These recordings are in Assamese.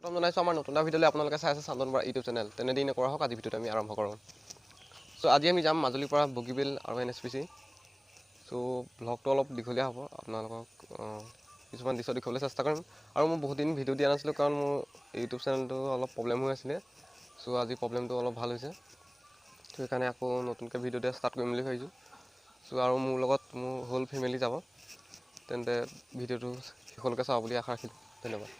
প্ৰথম জনাইছোঁ আমাৰ নতুন এটা ভিডিঅ'লৈ আপোনালোকে চাই আছে চান্দন বৰা ইউটিউব চেনেল। তেনেদি নকৰা হওক, আজি ভিডিঅ'টো আমি আৰম্ভ কৰোঁ। চ' আজি আমি যাম মাজুলীৰ পৰা বগীবিল আৰু NSPC। চ' ভ্লগটো অলপ দীঘলীয়া হ'ব, আপোনালোকক কিছুমান দৃশ্য দেখুৱাবলৈ চেষ্টা কৰিম। আৰু মই বহুত দিন ভিডিঅ' দিয়া নাছিলোঁ কাৰণ মোৰ ইউটিউব চেনেলটো অলপ প্ৰব্লেম হৈ আছিলে। চ' আজি প্ৰব্লেমটো অলপ ভাল হৈছে, ত' সেইকাৰণে আকৌ নতুনকৈ ভিডিঅ' দিয়া ষ্টাৰ্ট কৰিম বুলি ভাবিছোঁ। চ' আৰু মোৰ লগত মোৰ হোল ফেমিলি যাব। তেন্তে ভিডিঅ'টো শেষলৈকে চাওঁ বুলি আশা ৰাখিলোঁ। ধন্যবাদ।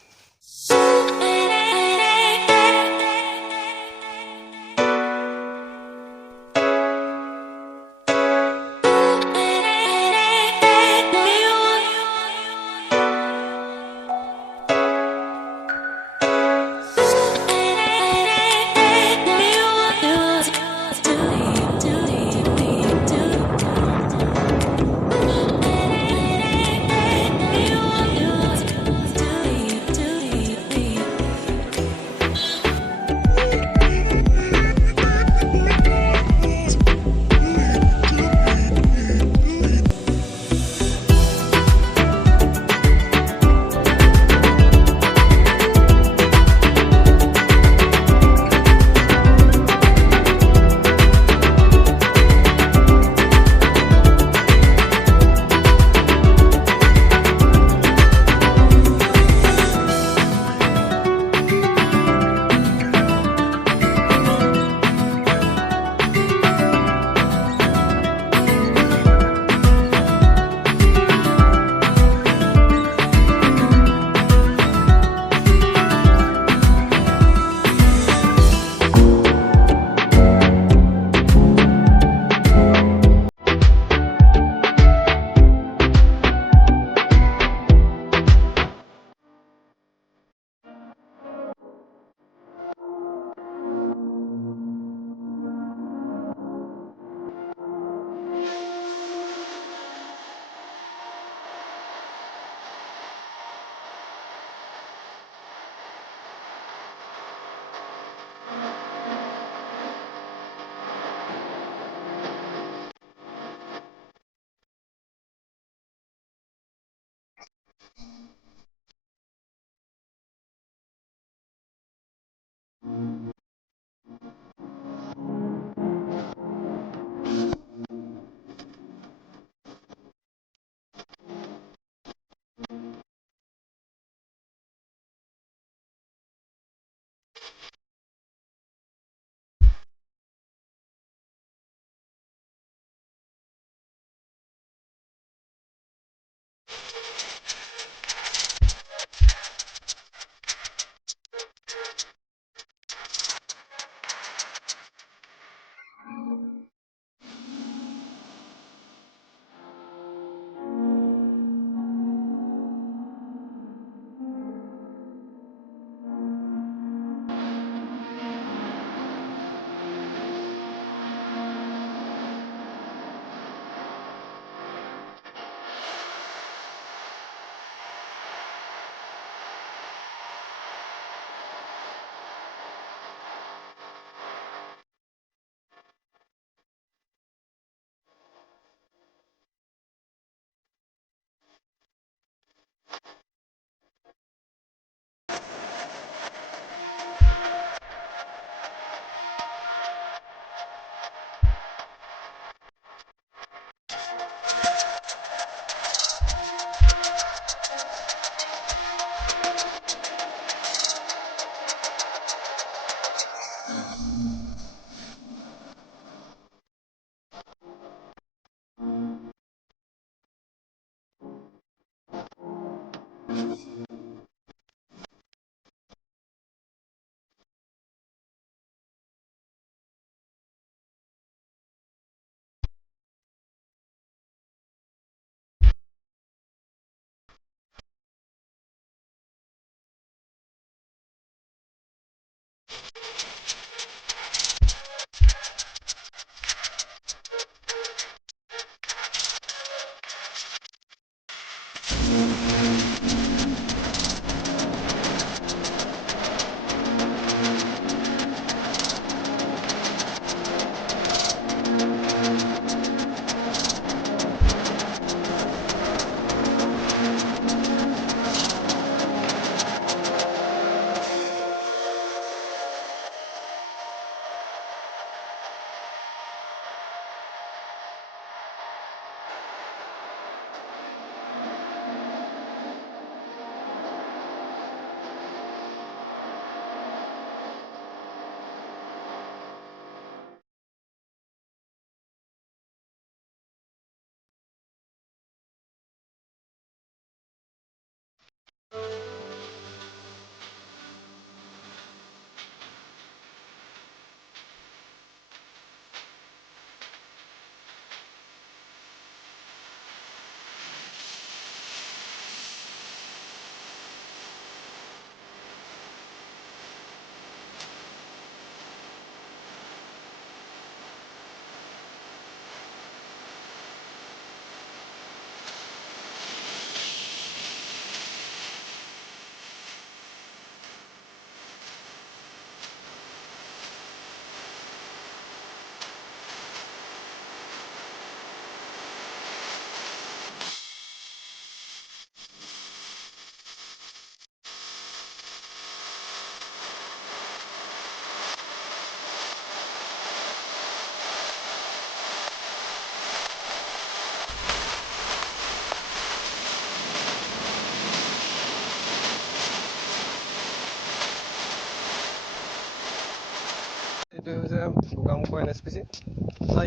এইটোৱে হৈছে গোগামুখৰ NSPC।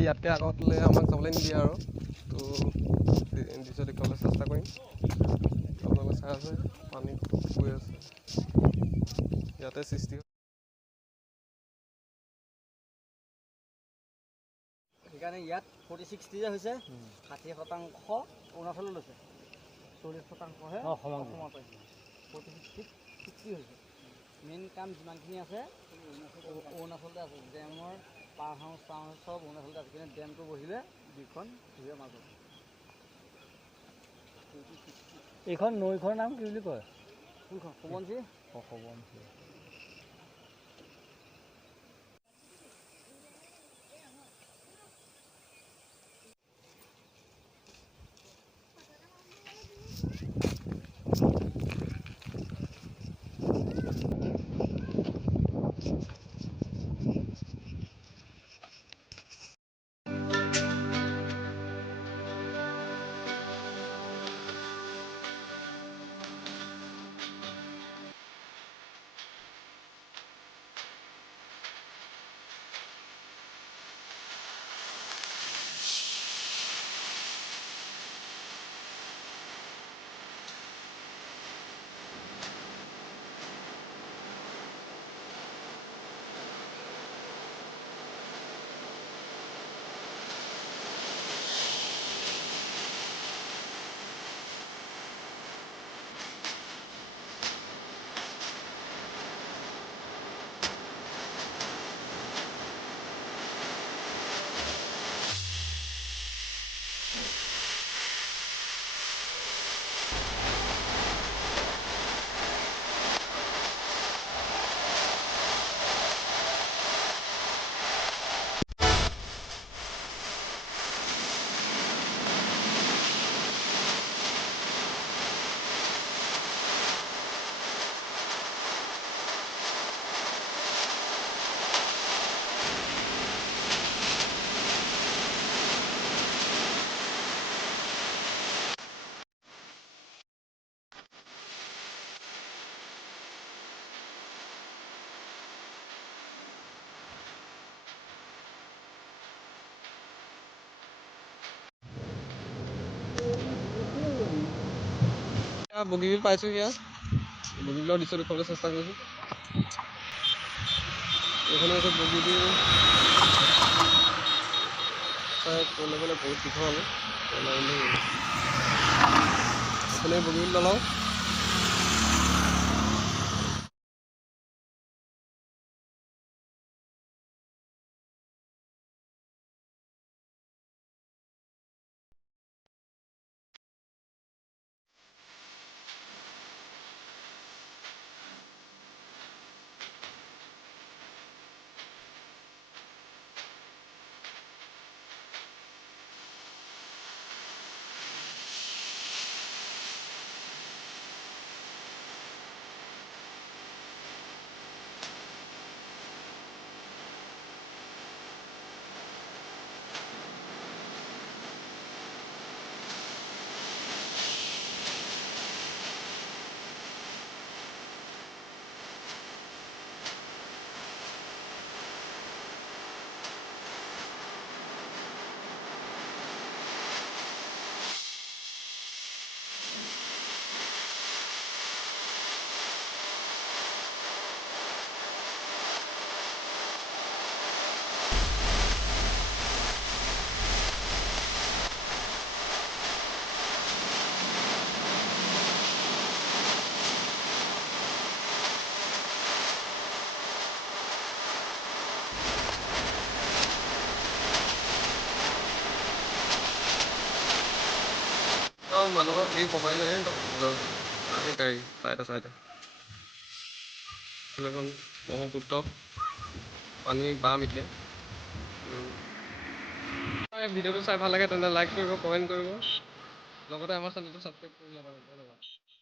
ইয়াতকৈ আগতলৈ আমাক যাবলৈ নিদিয়ে আৰু তো দৃশ্য দেখুৱাবলৈ চেষ্টা কৰিম। আপোনালোকে চাই আছে পানী গৈ আছে, ইয়াতে সৃষ্টি সেইকাৰণে ইয়াত 40-60 যে হৈছে 60% অৰুণাচলত লৈছে, 40%হে অসমত পাইছে। 40-60 হৈছে। মেইন কাম যিমানখিনি আছে অৰুণাচলতে আছে। ডেমৰ পাৱাৰ হাউচ চব অৰুণাচলতে আছে, কিন্তু ডেমটো বহিলে দুইখন ধুৱে মাজত। এইখন নৈখনৰ নাম কি বুলি কয়? কোনখন? সোৱণশিৰি। সোৱণশিৰি। বগীবিল পাইছোঁ। বগীবিলৰ দৃশ্য দেখুৱাবলৈ চেষ্টা কৰিছোঁ। এইখনে হৈছে বগীবিল। ক'বলৈ গ'লে বহুত দীঘল, এইখনেই বগীবিল দলং। naging pemainnya untuk ini dari saya. Silakan mohon tutup পানী বাম এতিয়া ভিডিঅ'টো চাই ভাল লাগে তেন্তে লাইক কৰিব কমেণ্ট কৰিব লগতে আমাৰ চেনেলটো ছাবস্ক্ৰাইব কৰি ল'ব ধন্যবাদ